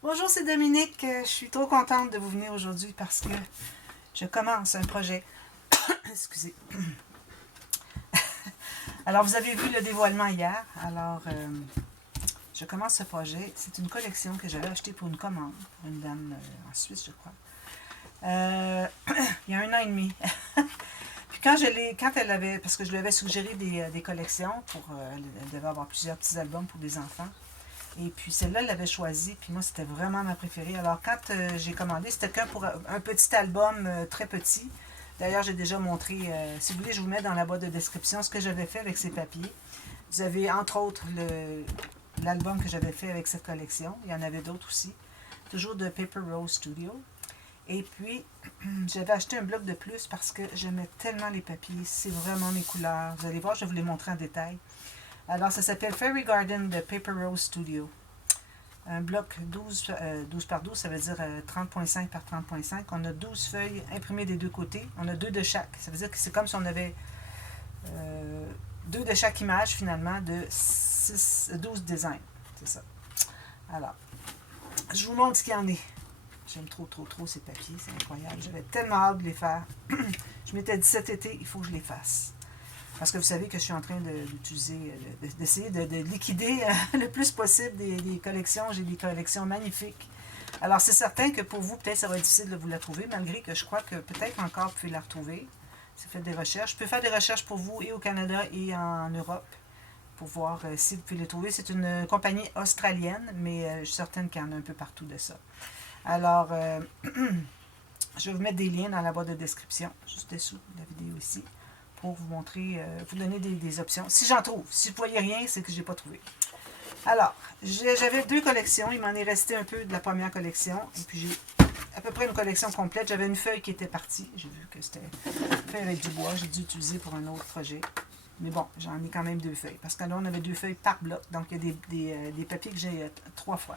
Bonjour, c'est Dominique. Je suis trop contente de vous venir aujourd'hui parce que je commence un projet. Excusez. Alors, vous avez vu le dévoilement hier. Alors, je commence ce projet. C'est une collection que j'avais achetée pour une commande, pour une dame en Suisse, je crois. Il y a 1 an et demi. Puis quand elle avait, parce que je lui avais suggéré des collections, elle devait avoir plusieurs petits albums pour des enfants. Et puis celle-là, elle l'avait choisie, puis moi, c'était vraiment ma préférée. Alors, quand j'ai commandé, c'était qu'un pour un petit album très petit. D'ailleurs, j'ai déjà montré, si vous voulez, je vous mets dans la boîte de description ce que j'avais fait avec ces papiers. Vous avez, entre autres, l'album que j'avais fait avec cette collection. Il y en avait d'autres aussi. Toujours de Paper Rose Studio. Et puis, j'avais acheté un bloc de plus parce que j'aimais tellement les papiers. C'est vraiment mes couleurs. Vous allez voir, je vais vous les montrer en détail. Alors, ça s'appelle Fairy Garden de Paper Rose Studio. Un bloc 12 par 12, ça veut dire 30.5 par 30.5. On a 12 feuilles imprimées des deux côtés. On a 2 de chaque. Ça veut dire que c'est comme si on avait 2 de chaque image, finalement, de 12 designs. C'est ça. Alors, je vous montre ce qu'il y en est. J'aime trop ces papiers. C'est incroyable. J'avais tellement hâte de les faire. Je m'étais dit cet été, il faut que je les fasse. Parce que vous savez que je suis en train d'utiliser, d'essayer de liquider le plus possible des collections. J'ai des collections magnifiques. Alors, c'est certain que pour vous, peut-être, ça va être difficile de vous la trouver, malgré que je crois que peut-être encore, vous pouvez la retrouver. Si vous faites des recherches. Je peux faire des recherches pour vous et au Canada et en Europe pour voir si vous pouvez les trouver. C'est une compagnie australienne, mais je suis certaine qu'il y en a un peu partout de ça. Alors, je vais vous mettre des liens dans la boîte de description, juste dessous de la vidéo ici, pour vous montrer, vous donner des options. Si j'en trouve. Si vous ne voyez rien, c'est que je n'ai pas trouvé. Alors, j'avais 2 collections. Il m'en est resté un peu de la première collection. Et puis, j'ai à peu près une collection complète. J'avais une feuille qui était partie. J'ai vu que c'était fait avec du bois. J'ai dû utiliser pour un autre projet. Mais bon, j'en ai quand même 2 feuilles. Parce que là, on avait 2 feuilles par bloc. Donc, il y a des papiers que j'ai 3 fois.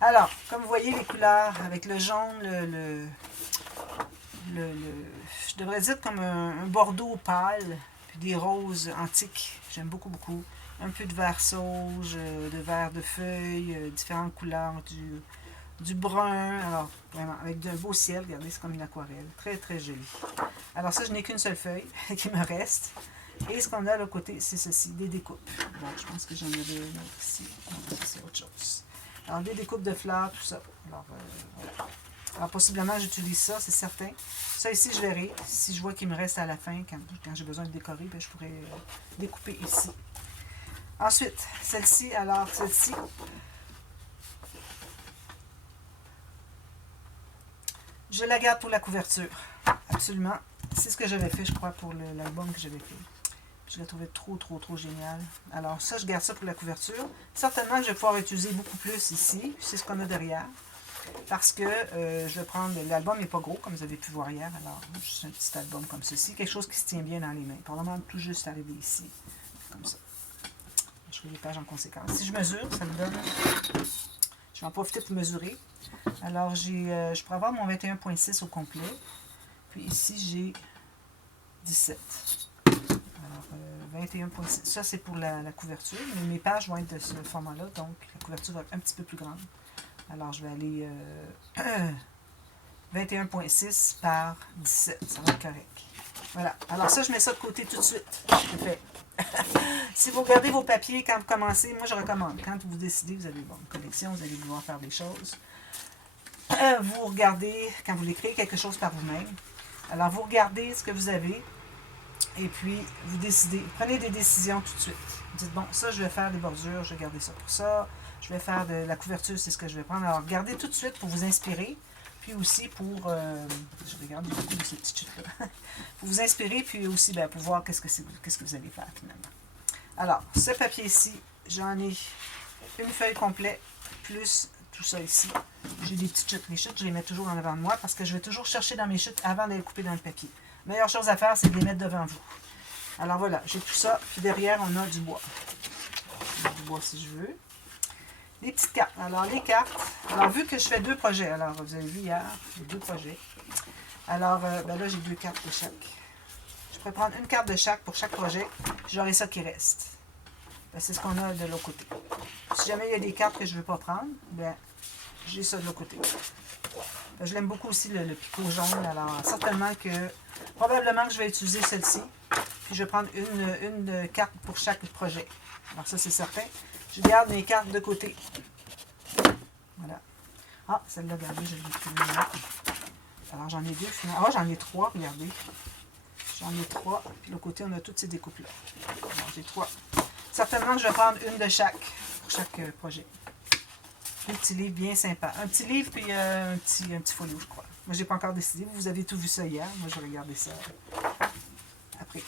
Alors, comme vous voyez, les couleurs avec le jaune, je devrais dire comme un bordeaux pâle, puis des roses antiques, j'aime beaucoup. Un peu de vert sauge, de vert de feuilles, différentes couleurs, du brun, alors vraiment, avec un beau ciel, regardez, c'est comme une aquarelle, très joli. Alors ça, je n'ai qu'une seule feuille qui me reste. Et ce qu'on a à l'autre côté, c'est ceci, des découpes. Bon, je pense que j'en avais une autre ici. Non, ça c'est autre chose. Alors, des découpes de fleurs, tout ça. Alors, voilà. Alors, possiblement, j'utilise ça, c'est certain. Ça ici, je verrai. Si je vois qu'il me reste à la fin, quand j'ai besoin de décorer, bien, je pourrais découper ici. Ensuite, celle-ci, alors, celle-ci, je la garde pour la couverture. Absolument. C'est ce que j'avais fait, je crois, pour l'album que j'avais fait. Je la trouvais trop géniale. Alors, ça, je garde ça pour la couverture. Certainement que je vais pouvoir utiliser beaucoup plus ici. C'est ce qu'on a derrière. Parce que je vais prendre... L'album n'est pas gros, comme vous avez pu voir hier. Alors, juste un petit album comme ceci. Quelque chose qui se tient bien dans les mains. Probablement tout juste arrivé ici. Comme ça. Je fais les pages en conséquence. Si je mesure, ça me donne... Je vais en profiter pour mesurer. Alors, je pourrais avoir mon 21.6 au complet. Puis ici, j'ai 17. Alors, 21.6. Ça, c'est pour la couverture. Mais mes pages vont être de ce format-là. Donc, la couverture va être un petit peu plus grande. Alors, je vais aller 21.6 par 17. Ça va être correct. Voilà. Alors, ça, je mets ça de côté tout de suite. C'est fait. Si vous regardez vos papiers quand vous commencez, moi, je recommande. Quand vous décidez, vous avez une collection, vous allez vouloir faire des choses. Vous regardez, quand vous l'écrivez, quelque chose par vous-même. Alors, vous regardez ce que vous avez. Et puis, vous décidez, prenez des décisions tout de suite. Vous dites, bon, ça, je vais faire des bordures, je vais garder ça pour ça. Je vais faire de la couverture, c'est ce que je vais prendre. Alors, regardez tout de suite pour vous inspirer. Puis aussi pour, je regarde beaucoup de ces petites chutes-là. Pour vous inspirer, puis aussi pour voir qu'est-ce que vous allez faire finalement. Alors, ce papier-ci, j'en ai une feuille complète, plus tout ça ici. J'ai des petites chutes. Les chutes, je les mets toujours en avant de moi parce que je vais toujours chercher dans mes chutes avant de les couper dans le papier. La meilleure chose à faire, c'est de les mettre devant vous. Alors voilà, j'ai tout ça. Puis derrière, on a du bois. Du bois si je veux. Les petites cartes. Alors les cartes, alors vu que je fais 2 projets, alors vous avez vu hier, j'ai 2 projets. Alors là, j'ai 2 cartes de chaque. Je pourrais prendre une carte de chaque pour chaque projet, puis j'aurai ça qui reste. ben, c'est ce qu'on a de l'autre côté. Si jamais il y a des cartes que je ne veux pas prendre, ben, j'ai ça de l'autre côté. Ben, je l'aime beaucoup aussi le picot jaune. Alors, certainement que, probablement que je vais utiliser celle-ci. Puis je vais prendre une carte pour chaque projet. Alors ça, c'est certain. Je garde mes cartes de côté. Voilà. Ah, celle-là, regardez, je l'ai pris là. Alors, j'en ai deux finalement. Ah, j'en ai trois, regardez. J'en ai trois. Puis de l'autre côté, on a toutes ces découpes-là. Alors, j'ai trois. Certainement, je vais prendre une de chaque pour chaque projet. Un petit livre bien sympa. Un petit livre, puis un petit folio, je crois. Moi, j'ai pas encore décidé. Vous avez tout vu ça hier. Moi, je vais regarder ça après.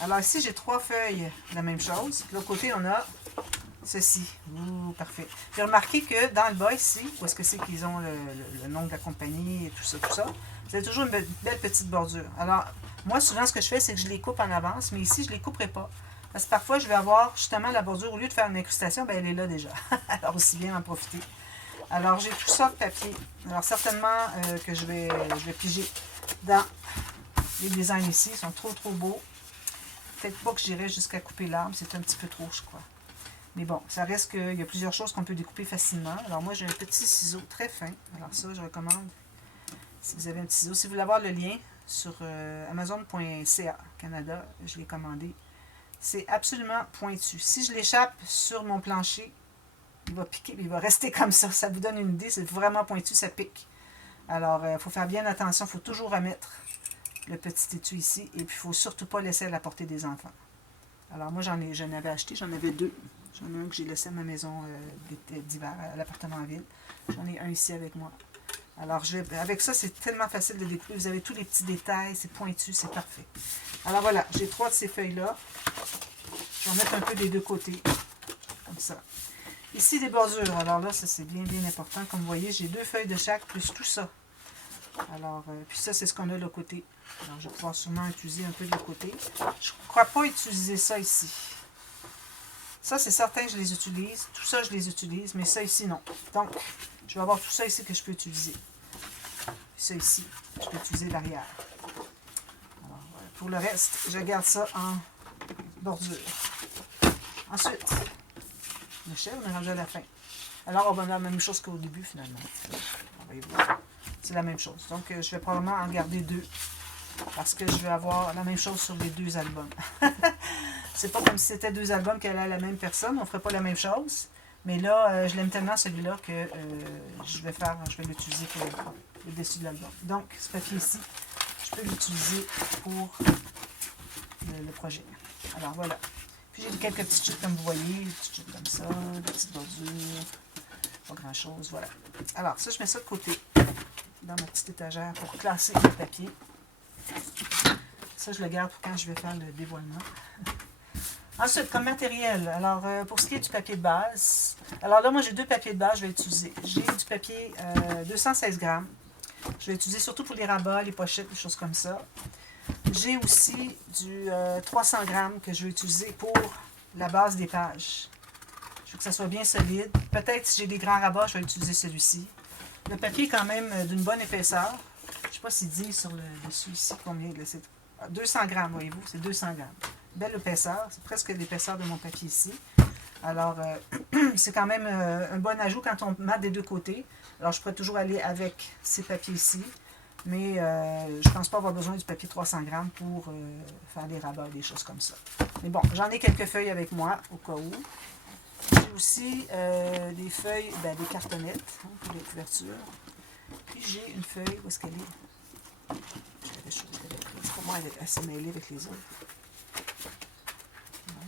Alors ici, j'ai trois feuilles de la même chose. De l'autre côté, on a ceci. Ouh, parfait. J'ai remarqué que dans le bas ici, où est-ce que c'est qu'ils ont le nom de la compagnie et tout ça, vous avez toujours une belle petite bordure. Alors, moi, souvent, ce que je fais, c'est que je les coupe en avance, mais ici, je ne les couperai pas. Parce que parfois, je vais avoir justement la bordure, au lieu de faire une incrustation, ben, elle est là déjà. Alors, aussi bien en profiter. Alors, j'ai tout ça de papier. Alors, certainement que je vais piger dans les designs ici. Ils sont trop beaux. Peut-être pas que j'irai jusqu'à couper l'arbre, c'est un petit peu trop, je crois. Mais bon, ça reste qu'il y a plusieurs choses qu'on peut découper facilement. Alors moi, j'ai un petit ciseau très fin. Alors ça, je recommande, si vous avez un petit ciseau. Si vous voulez avoir le lien sur Amazon.ca Canada, je l'ai commandé. C'est absolument pointu. Si je l'échappe sur mon plancher, il va piquer, il va rester comme ça. Ça vous donne une idée, c'est vraiment pointu, ça pique. Alors, il faut faire bien attention, il faut toujours remettre le petit étui ici, et puis il ne faut surtout pas laisser à la portée des enfants. Alors moi, j'en avais acheté, j'en avais deux. J'en ai un que j'ai laissé à ma maison d'hiver, à l'appartement en ville. J'en ai un ici avec moi. Alors, avec ça, c'est tellement facile de découper. Vous avez tous les petits détails, c'est pointu, c'est parfait. Alors voilà, j'ai trois de ces feuilles-là. Je vais en mettre un peu des deux côtés, comme ça. Ici, des bordures. Alors là, ça, c'est bien important. Comme vous voyez, j'ai deux feuilles de chaque, plus tout ça. Alors, puis ça, c'est ce qu'on a de l'autre côté. Alors, je vais pouvoir sûrement utiliser un peu de l'autre côté. Je ne crois pas utiliser ça ici. Ça, c'est certain que je les utilise. Tout ça, je les utilise, mais ça ici, non. Donc, je vais avoir tout ça ici que je peux utiliser. Ça ici, je peux utiliser l'arrière. Pour le reste, je garde ça en bordure. Ensuite, le chef, on est rendu à la fin. Alors, on va faire la même chose qu'au début, finalement. C'est la même chose. Donc, je vais probablement en garder deux. Parce que je vais avoir la même chose sur les deux albums. C'est pas comme si c'était deux albums qu'elle a la même personne. On ne ferait pas la même chose. Mais là, je l'aime tellement celui-là que je vais l'utiliser pour le dessus de l'album. Donc, ce papier ici, je peux l'utiliser pour le projet. Alors, voilà. Puis, j'ai quelques petites chutes comme vous voyez. Des petites chutes comme ça, des petites bordures. Pas grand-chose, voilà. Alors, ça, je mets ça de côté dans ma petite étagère pour classer le papier. Ça, je le garde pour quand je vais faire le dévoilement. Ensuite, comme matériel, alors pour ce qui est du papier de base, alors là, moi, j'ai deux papiers de base que je vais utiliser. J'ai du papier 216 grammes. Je vais utiliser surtout pour les rabats, les pochettes, des choses comme ça. J'ai aussi du 300 grammes que je vais utiliser pour la base des pages. Je veux que ça soit bien solide. Peut-être si j'ai des grands rabats, je vais utiliser celui-ci. Le papier est quand même d'une bonne épaisseur. Je ne sais pas s'il dit sur le dessus ici combien. C'est 200 grammes, voyez-vous, c'est 200 grammes. Belle épaisseur, c'est presque l'épaisseur de mon papier ici. Alors, c'est quand même un bon ajout quand on mate des deux côtés. Alors, je pourrais toujours aller avec ces papiers ici, mais je ne pense pas avoir besoin du papier 300 grammes pour faire des rabats, des choses comme ça. Mais bon, j'en ai quelques feuilles avec moi, au cas où. J'ai aussi des feuilles, des cartonnettes pour les couvertures. Puis j'ai une feuille, où est-ce qu'elle est? Pour moi, elle s'est mêlée avec les autres. Non.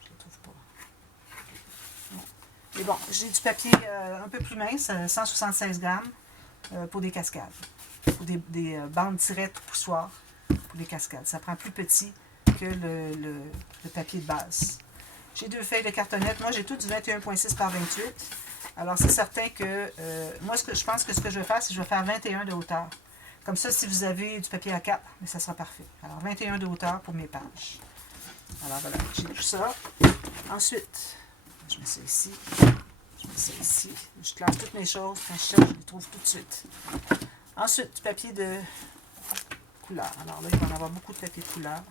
Je ne la trouve pas. Non. Mais bon, j'ai du papier un peu plus mince, 176 grammes, pour des cascades. Pour des bandes tirettes poussoirs pour des cascades. Ça prend plus petit que le papier de base. J'ai deux feuilles de cartonnette. Moi, j'ai tout du 21,6 par 28. Alors, c'est certain que moi, je pense que ce que je vais faire, c'est que je vais faire 21 de hauteur. Comme ça, si vous avez du papier A4, mais ça sera parfait. Alors, 21 de hauteur pour mes pages. Alors, voilà, j'ai tout ça. Ensuite, je mets ça ici. Je mets ça ici. Je classe toutes mes choses. Quand je cherche, je les trouve tout de suite. Ensuite, du papier de couleur. Alors là, il va y en avoir beaucoup de papier de couleur.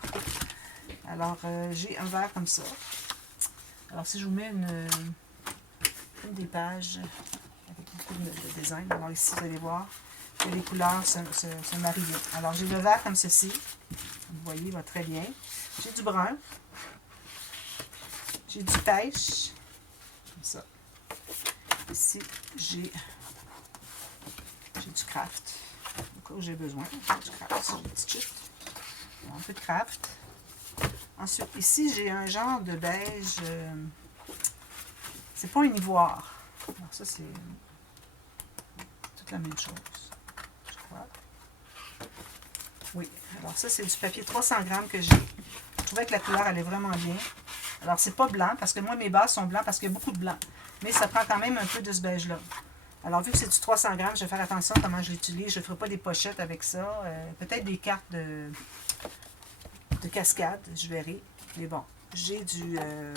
Alors, j'ai un verre comme ça. Alors, si je vous mets une des pages avec beaucoup de design, alors ici, vous allez voir que les couleurs se marient bien. Alors, j'ai le vert comme ceci. Vous voyez, il va très bien. J'ai du brun. J'ai du pêche. Comme ça. Ici, j'ai du craft. Au cas où j'ai besoin. Du craft, j'ai une petite chute. Un peu de craft. Ensuite, ici, j'ai un genre de beige. C'est pas un ivoire. Alors ça, c'est toute la même chose, je crois. Oui, alors ça, c'est du papier 300 grammes que j'ai. Je trouvais que la couleur allait vraiment bien. Alors, c'est pas blanc, parce que moi, mes bases sont blancs, parce qu'il y a beaucoup de blanc. Mais ça prend quand même un peu de ce beige-là. Alors, vu que c'est du 300 grammes, je vais faire attention à comment je l'utilise. Je ne ferai pas des pochettes avec ça. Peut-être des cartes de cascade, je verrai. Mais bon, j'ai de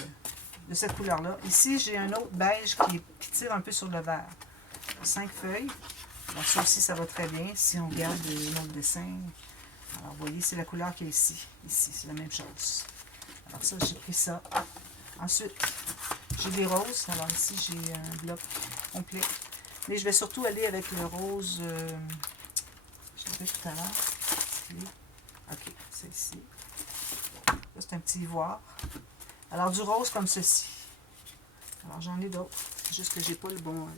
cette couleur-là. Ici, j'ai un autre beige qui tire un peu sur le vert. 5 feuilles. Alors, ça aussi, ça va très bien. Si on regarde notre dessin, alors, vous voyez, c'est la couleur qui est ici. Ici, c'est la même chose. Alors, ça, j'ai pris ça. Ensuite, j'ai des roses. Alors, ici, j'ai un bloc complet. Mais je vais surtout aller avec le rose, je l'ai fait tout à l'heure. OK, c'est ici. Ça, c'est un petit ivoire. Alors, du rose comme ceci. Alors, j'en ai d'autres. C'est juste que j'ai pas le bon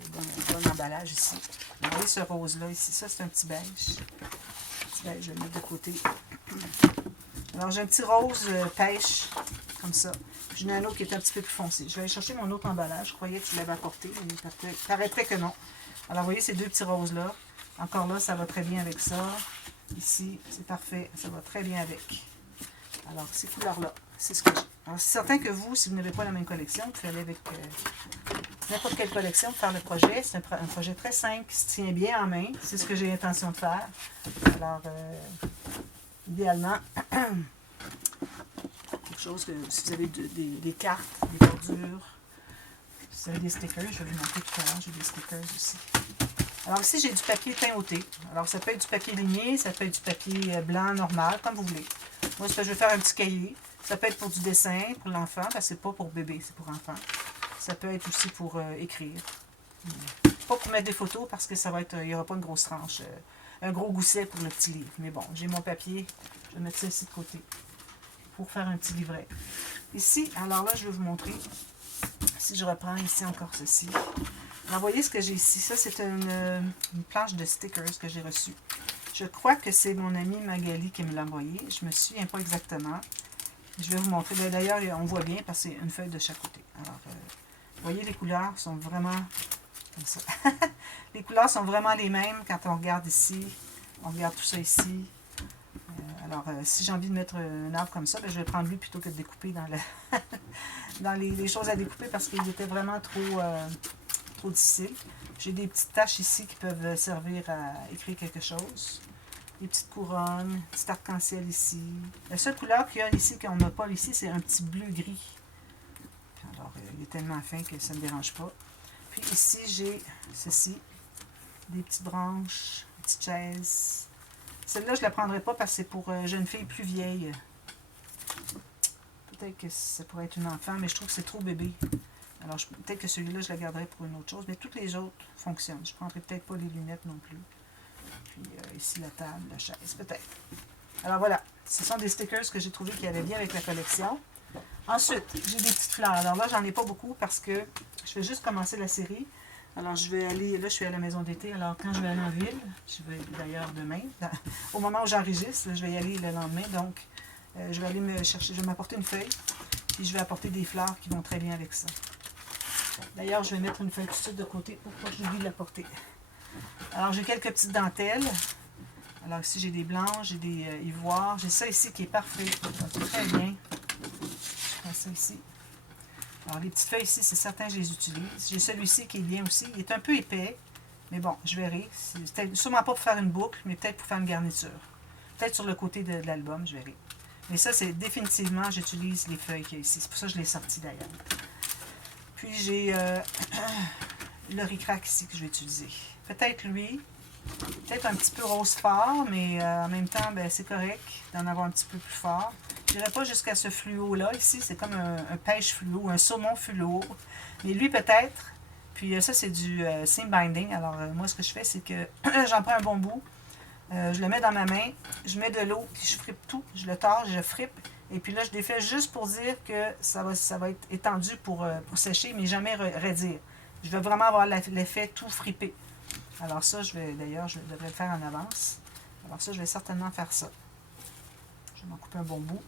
emballage ici. Vous voyez ce rose-là ici. Ça, c'est un petit beige. Petit beige, je vais le mettre de côté. Alors, j'ai un petit rose pêche, comme ça. J'en ai un autre qui est un petit peu plus foncé. Je vais aller chercher mon autre emballage. Je croyais que je l'avais apporté, mais il paraîtrait que non. Alors, vous voyez ces deux petits roses-là. Encore là, ça va très bien avec ça. Ici, c'est parfait. Ça va très bien avec. Alors, ces couleurs-là, c'est ce que j'ai. Alors, c'est certain que vous, si vous n'avez pas la même collection, vous pouvez aller avec n'importe quelle collection pour faire le projet. C'est un projet très simple qui se tient bien en main. C'est ce que j'ai l'intention de faire. Alors, idéalement, quelque chose que si vous avez des cartes, des bordures, si vous avez des stickers, je vais vous montrer tout à l'heure, j'ai des stickers aussi. Alors ici, j'ai du papier teint au thé. Alors ça peut être du papier ligné, ça peut être du papier blanc normal, comme vous voulez. Moi, je vais faire un petit cahier. Ça peut être pour du dessin, pour l'enfant, parce que c'est pas pour bébé, c'est pour enfant. Ça peut être aussi pour écrire. Pas pour mettre des photos, parce que ça va être, il n'y aura pas une grosse tranche. Un gros gousset pour le petit livre. Mais bon, j'ai mon papier, je vais mettre ça ici de côté pour faire un petit livret. Ici, alors là, je vais vous montrer. Si je reprends ici encore ceci. Alors, voyez ce que j'ai ici. Ça, c'est une planche de stickers que j'ai reçue. Je crois que c'est mon amie Magali qui me l'a envoyé. Je ne me souviens pas exactement. Je vais vous montrer. D'ailleurs, on voit bien parce que c'est une feuille de chaque côté. Alors, vous voyez, les couleurs sont vraiment comme ça. Les couleurs sont vraiment les mêmes quand on regarde ici. On regarde tout ça ici. Alors, si j'ai envie de mettre un arbre comme ça, ben, je vais prendre lui plutôt que de découper dans, dans les choses à découper parce qu'il était vraiment trop difficile. J'ai des petites taches ici qui peuvent servir à écrire quelque chose. Des petites couronnes, petit arc-en-ciel ici. La seule couleur qu'il y a ici qu'on n'a pas ici, c'est un petit bleu-gris. Alors, il est tellement fin que ça ne me dérange pas. Puis ici, j'ai ceci, des petites branches, des petites chaises. Celle-là, je ne la prendrai pas parce que c'est pour jeune fille plus vieille. Peut-être que ça pourrait être une enfant, mais je trouve que c'est trop bébé. Alors, peut-être que celui-là, je la garderai pour une autre chose. Mais toutes les autres fonctionnent. Je ne prendrai peut-être pas les lunettes non plus. Puis ici, la table, la chaise, peut-être. Alors voilà, ce sont des stickers que j'ai trouvé qui allaient bien avec la collection. Ensuite, j'ai des petites fleurs. Alors là, j'en ai pas beaucoup parce que je vais juste commencer la série. Alors, je vais aller, là, je suis à la maison d'été. Alors, quand je vais aller en ville, je vais d'ailleurs demain, au moment où j'enregistre, je vais y aller le lendemain. Donc, je vais aller me chercher, je vais m'apporter une feuille. Puis, je vais apporter des fleurs qui vont très bien avec ça. D'ailleurs, je vais mettre une feuille tout de suite de côté pour pas que j'oublie de la porter. Alors, j'ai quelques petites dentelles. Alors, ici, j'ai des blanches, j'ai des ivoires. J'ai ça ici qui est parfait. Ça va très bien. Je prends ça ici. Alors, les petites feuilles ici, c'est certain que je les utilise. J'ai celui-ci qui est bien aussi. Il est un peu épais, mais bon, je verrai. C'est sûrement pas pour faire une boucle, mais peut-être pour faire une garniture. Peut-être sur le côté de l'album, je verrai. Mais ça, c'est définitivement, j'utilise les feuilles qu'il y a ici. C'est pour ça que je l'ai sorti d'ailleurs. Puis, j'ai le ric-rac ici que je vais utiliser. Peut-être lui, peut-être un petit peu rose fort, mais en même temps, ben, c'est correct d'en avoir un petit peu plus fort. Je n'irai pas jusqu'à ce fluo-là. Ici, c'est comme un pêche fluo, un saumon fluo. Mais lui, peut-être. Puis ça, c'est du seam binding. Alors, moi, ce que je fais, c'est que j'en prends un bon bout. Je le mets dans ma main. Je mets de l'eau, puis je frippe tout. Je le tords, je frippe. Et puis là, je défais juste pour dire que ça va être étendu pour sécher, mais jamais raidir. Je veux vraiment avoir l'effet tout frippé. Alors ça, d'ailleurs, je devrais le faire en avance. Alors ça, je vais certainement faire ça. Je vais m'en couper un bon bout.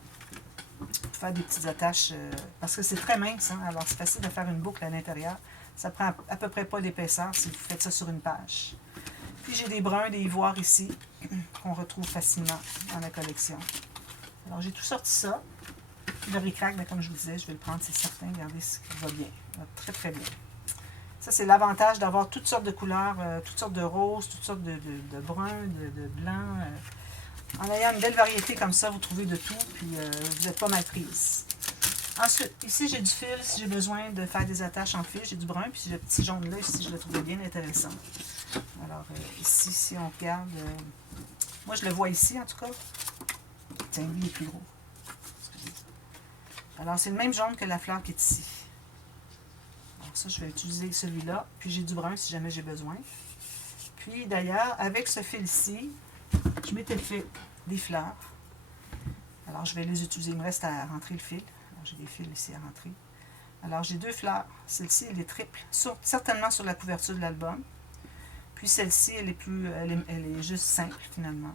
Pour faire des petites attaches, parce que c'est très mince, hein, alors c'est facile de faire une boucle à l'intérieur. Ça prend à peu près pas d'épaisseur si vous faites ça sur une page. Puis j'ai des bruns, des ivoires ici, qu'on retrouve facilement dans la collection. Alors j'ai tout sorti ça. Puis le ric-rac, comme je vous disais, je vais le prendre, c'est certain. Regardez ce qui va bien. Il va très très bien. Ça, c'est l'avantage d'avoir toutes sortes de couleurs, toutes sortes de roses, toutes sortes de bruns, de blancs. En ayant une belle variété comme ça, vous trouvez de tout, puis vous n'êtes pas mal prise. Ensuite, ici, j'ai du fil. Si j'ai besoin de faire des attaches en fil, j'ai du brun, puis le petit jaune-là, ici, je le trouvais bien intéressant. Alors, ici, si on regarde, moi, je le vois ici, en tout cas. Tiens, lui, il est plus gros. Alors, c'est le même jaune que la fleur qui est ici. Alors, ça, je vais utiliser celui-là, puis j'ai du brun si jamais j'ai besoin. Puis, d'ailleurs, avec ce fil-ci, je m'étais fait des fleurs. Alors, je vais les utiliser. Il me reste à rentrer le fil. J'ai des fils ici à rentrer. Alors, j'ai deux fleurs. Celle-ci, elle est triple. Certainement sur la couverture de l'album. Puis celle-ci, elle est juste simple, finalement.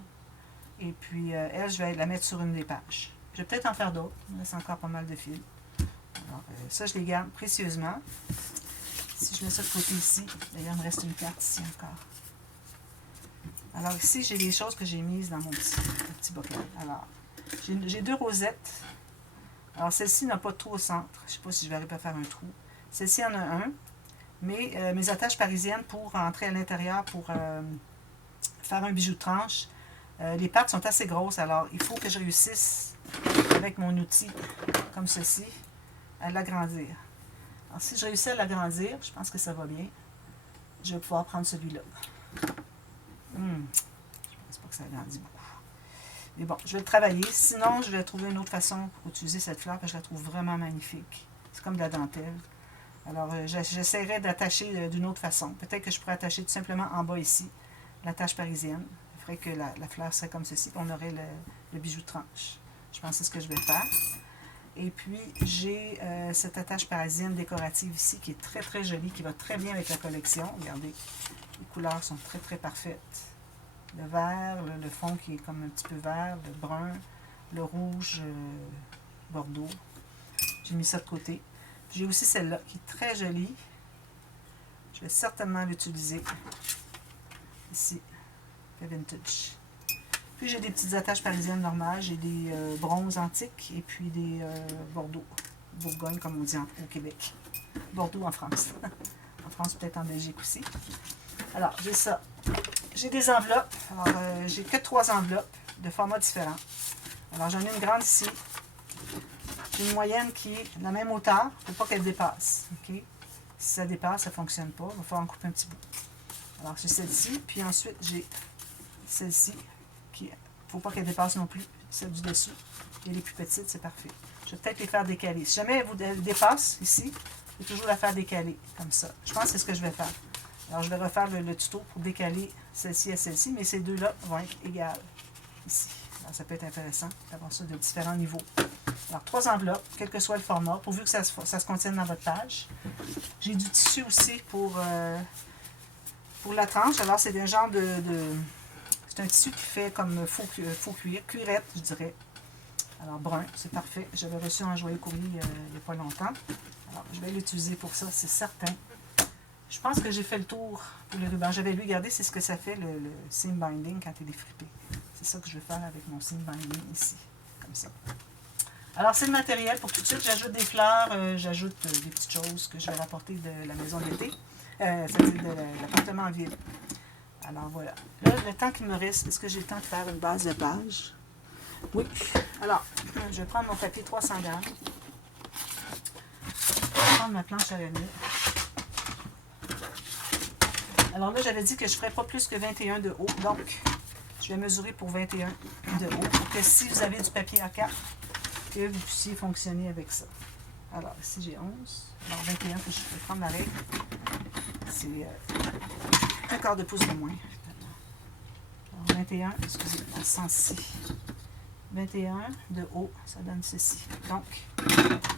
Et puis, elle, je vais la mettre sur une des pages. Je vais peut-être en faire d'autres. Il me reste encore pas mal de fils. Alors, ça, je les garde précieusement. Si je mets ça de côté ici, d'ailleurs, il me reste une carte ici encore. Alors, ici, j'ai des choses que j'ai mises dans mon petit bocal. Alors, j'ai deux rosettes. Alors, celle-ci n'a pas de trou au centre. Je ne sais pas si je vais arriver à faire un trou. Celle-ci en a un. Mais mes attaches parisiennes pour entrer à l'intérieur, pour faire un bijou de tranche, les pattes sont assez grosses. Alors, il faut que je réussisse, avec mon outil, comme ceci, à l'agrandir. Alors, si je réussis à l'agrandir, je pense que ça va bien. Je vais pouvoir prendre celui-là. Je ne pense pas que ça agrandit beaucoup. Mais bon, je vais le travailler. Sinon, je vais trouver une autre façon pour utiliser cette fleur, parce que je la trouve vraiment magnifique. C'est comme de la dentelle. Alors, j'essaierai d'attacher d'une autre façon. Peut-être que je pourrais attacher tout simplement en bas ici, l'attache parisienne. Il faudrait que la fleur serait comme ceci, on aurait le bijou de tranche. Je pense que c'est ce que je vais faire. Et puis, j'ai cette attache parisienne décorative ici, qui est très, très jolie, qui va très bien avec la collection. Regardez, les couleurs sont très, très parfaites. Le vert, le fond qui est comme un petit peu vert, le brun, le rouge, bordeaux. J'ai mis ça de côté. J'ai aussi celle-là qui est très jolie. Je vais certainement l'utiliser. Ici, le vintage. Puis j'ai des petites attaches parisiennes normales. J'ai des bronzes antiques et puis des bordeaux. Bourgogne, comme on dit au Québec. Bordeaux en France. En France, peut-être en Belgique aussi. Alors, j'ai ça. J'ai des enveloppes. Alors, j'ai que 3 enveloppes de formats différents. Alors, j'en ai une grande ici. J'ai une moyenne qui est de la même hauteur. Il ne faut pas qu'elle dépasse. Okay? Si ça dépasse, ça ne fonctionne pas. Il va falloir en couper un petit bout. Alors, j'ai celle-ci. Puis ensuite, j'ai celle-ci. Il ne faut pas qu'elle dépasse non plus. Celle du dessus. Et les plus petites, c'est parfait. Je vais peut-être les faire décaler. Si jamais elle dépasse ici, je vais toujours la faire décaler. Comme ça. Je pense que c'est ce que je vais faire. Alors, je vais refaire le tuto pour décaler celle-ci à celle-ci. Mais ces deux-là vont être égales. Ici. Alors, ça peut être intéressant d'avoir ça de différents niveaux. Alors, 3 enveloppes, quel que soit le format, pourvu que ça se contienne dans votre page. J'ai du tissu aussi pour la tranche. Alors, c'est un genre c'est un tissu qui fait comme faux cuir, cuirette, je dirais. Alors, brun, c'est parfait. J'avais reçu un joyeux courrier il n'y a pas longtemps. Alors, je vais l'utiliser pour ça, c'est certain. Je pense que j'ai fait le tour pour le ruban. J'avais lu, regardez, c'est ce que ça fait, le seam binding quand il est frippé. C'est ça que je vais faire avec mon seam binding ici, comme ça. Alors, c'est le matériel pour tout de suite. J'ajoute des fleurs, j'ajoute des petites choses que je vais rapporter de la maison d'été, c'est-à-dire de l'appartement en ville. Alors, voilà. Là, le temps qu'il me reste, est-ce que j'ai le temps de faire une base de page? Oui. Alors, je vais prendre mon papier 300 grammes. Je vais prendre ma planche à laine. Alors là, j'avais dit que je ne ferais pas plus que 21 de haut. Donc, je vais mesurer pour 21 de haut. Pour que si vous avez du papier A4, que vous puissiez fonctionner avec ça. Alors, ici, j'ai 11. Alors, 21, je vais prendre la règle. C'est un quart de pouce de moins. Alors, 21, excusez, dans ce sens-ci. 21 de haut, ça donne ceci. Donc,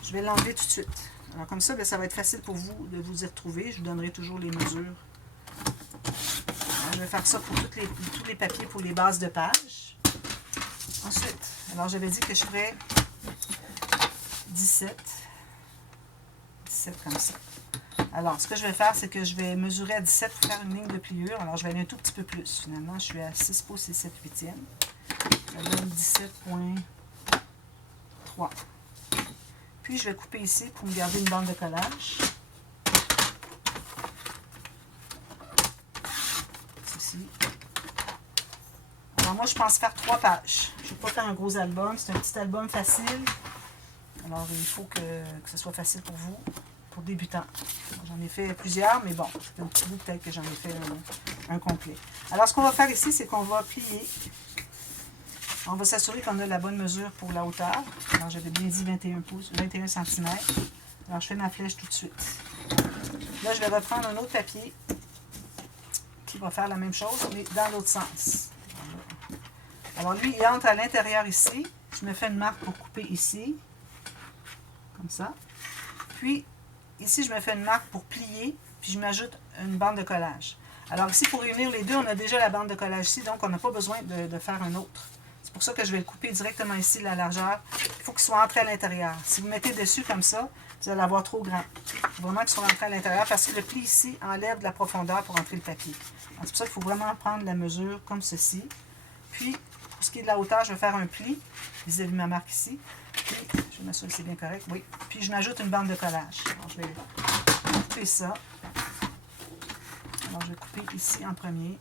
je vais l'enlever tout de suite. Alors, comme ça, bien, ça va être facile pour vous de vous y retrouver. Je vous donnerai toujours les mesures. Alors, je vais faire ça pour tous les papiers pour les bases de page. Ensuite, alors j'avais dit que je ferais 17 comme ça. Alors, ce que je vais faire, c'est que je vais mesurer à 17 pour faire une ligne de pliure. Alors, je vais aller un tout petit peu plus. Finalement, je suis à 6 pouces et 7 huitièmes. Ça donne 17,3. Puis, je vais couper ici pour me garder une bande de collage. Ceci. Alors, moi, je pense faire 3 pages. Je ne vais pas faire un gros album. C'est un petit album facile. Alors, il faut que ce soit facile pour vous, pour débutants. J'en ai fait plusieurs, mais bon, c'est un petit bout peut-être que j'en ai fait un complet. Alors, ce qu'on va faire ici, c'est qu'on va plier. On va s'assurer qu'on a la bonne mesure pour la hauteur. Alors, j'avais bien dit 21 pouces, 21 cm. Alors, je fais ma flèche tout de suite. Là, je vais reprendre un autre papier qui va faire la même chose, mais dans l'autre sens. Alors, lui, il entre à l'intérieur ici. Je me fais une marque pour couper ici. Comme ça. Puis, ici, je me fais une marque pour plier, puis je m'ajoute une bande de collage. Alors ici, pour réunir les deux, on a déjà la bande de collage ici, donc on n'a pas besoin de faire un autre. C'est pour ça que je vais le couper directement ici, la largeur. Il faut qu'il soit entré à l'intérieur. Si vous mettez dessus comme ça, vous allez avoir trop grand. Il faut vraiment qu'il soit entré à l'intérieur, parce que le pli ici enlève de la profondeur pour entrer le papier. C'est pour ça qu'il faut vraiment prendre la mesure comme ceci. Puis, pour ce qui est de la hauteur, je vais faire un pli vis-à-vis de ma marque ici. Puis, je m'assure que c'est bien correct, oui. Puis, je m'ajoute une bande de collage. Alors, je vais couper ça. Alors, je vais couper ici en premier.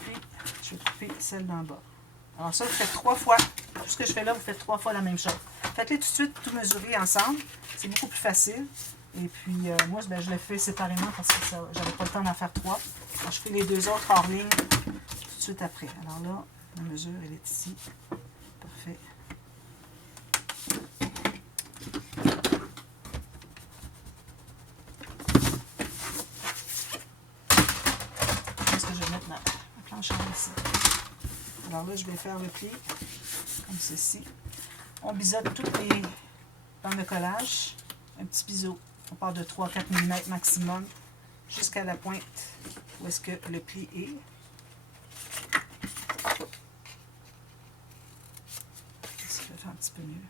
Puis, je vais couper celle d'en bas. Alors, ça, vous faites 3 fois. Tout ce que je fais là, vous faites 3 fois la même chose. Faites-les tout de suite, tout mesurer ensemble. C'est beaucoup plus facile. Et puis, moi, ben, je le fais séparément parce que j'avais pas le temps d'en faire 3. Alors, je fais les 2 autres hors ligne tout de suite après. Alors là, la mesure, elle est ici. Parfait. Est-ce que je vais mettre ma planche en ici? Alors là, je vais faire le pli comme ceci. On biseaute toutes les bandes de collage. Un petit biseau. On part de 3-4 mm maximum jusqu'à la pointe où est-ce que le pli est. Je vais faire un petit peu mieux.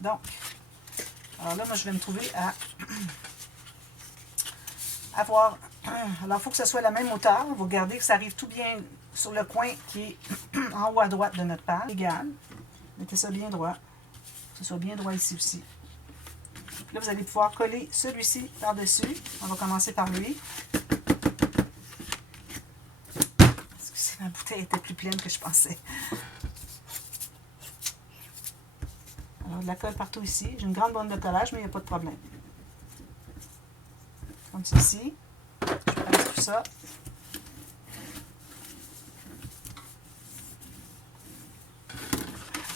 Donc, alors là, moi, je vais me trouver à avoir... Alors, il faut que ce soit la même hauteur. Vous regardez que ça arrive tout bien sur le coin qui est en haut à droite de notre page. Égal. Mettez ça bien droit. Que ce soit bien droit ici aussi. Là, vous allez pouvoir coller celui-ci par-dessus. On va commencer par lui. Excusez, ma bouteille était plus pleine que je pensais. Alors, de la colle partout ici. J'ai une grande bande de collage, mais il n'y a pas de problème. Comme ceci. Je passe tout ça.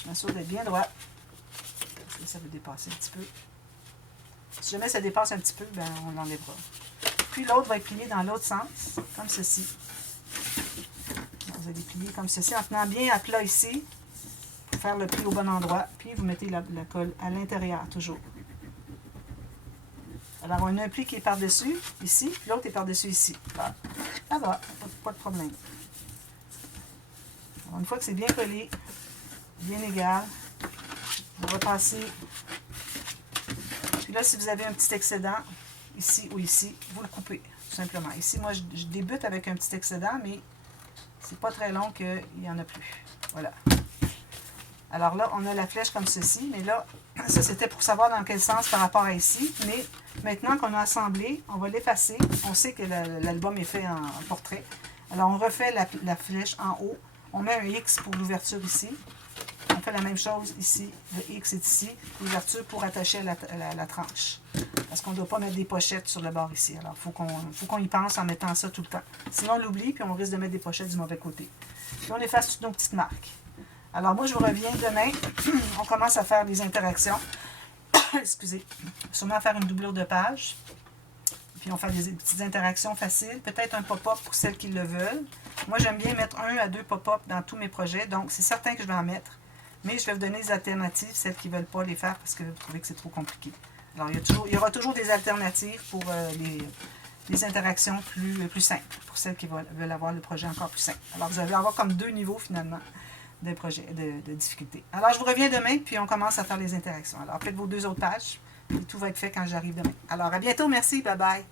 Je m'assure d'être bien droit. Parce que ça veut dépasser un petit peu. Si jamais ça dépasse un petit peu, ben, on l'enlèvera. Puis l'autre va être plié dans l'autre sens, comme ceci. Vous allez plier comme ceci, en tenant bien à plat ici, pour faire le pli au bon endroit. Puis vous mettez la colle à l'intérieur, toujours. Alors, on a un pli qui est par-dessus, ici, puis l'autre est par-dessus, ici. Voilà. Ça va, pas de problème. Alors, une fois que c'est bien collé, bien égal, on va passer. Puis là, si vous avez un petit excédent, ici ou ici, vous le coupez, tout simplement. Ici, moi, je débute avec un petit excédent, mais c'est pas très long qu'il n'y en a plus. Voilà. Alors là, on a la flèche comme ceci, mais là, ça c'était pour savoir dans quel sens par rapport à ici. Mais maintenant qu'on a assemblé, on va l'effacer. On sait que l'album est fait en portrait. Alors, on refait la flèche en haut. On met un X pour l'ouverture ici. On on fait la même chose ici. Le X est ici, l'ouverture pour attacher à la tranche. Parce qu'on ne doit pas mettre des pochettes sur le bord ici. Alors, il faut qu'on y pense en mettant ça tout le temps. Sinon, on l'oublie, puis on risque de mettre des pochettes du mauvais côté. Puis on efface toutes nos petites marques. Alors, moi, je vous reviens demain. On commence à faire des interactions. Excusez. Sûrement faire une doublure de page. Puis on fait des petites interactions faciles. Peut-être un pop-up pour celles qui le veulent. Moi, j'aime bien mettre 1 à 2 pop-up dans tous mes projets. Donc, c'est certain que je vais en mettre. Mais je vais vous donner des alternatives, celles qui ne veulent pas les faire parce que vous trouvez que c'est trop compliqué. Alors, il y aura toujours des alternatives pour les interactions plus simples. Pour celles qui veulent avoir le projet encore plus simple. Alors, vous allez avoir comme 2 niveaux, finalement, de difficulté. Alors, je vous reviens demain, puis on commence à faire les interactions. Alors, faites vos 2 autres pages. Et tout va être fait quand j'arrive demain. Alors, à bientôt. Merci. Bye bye.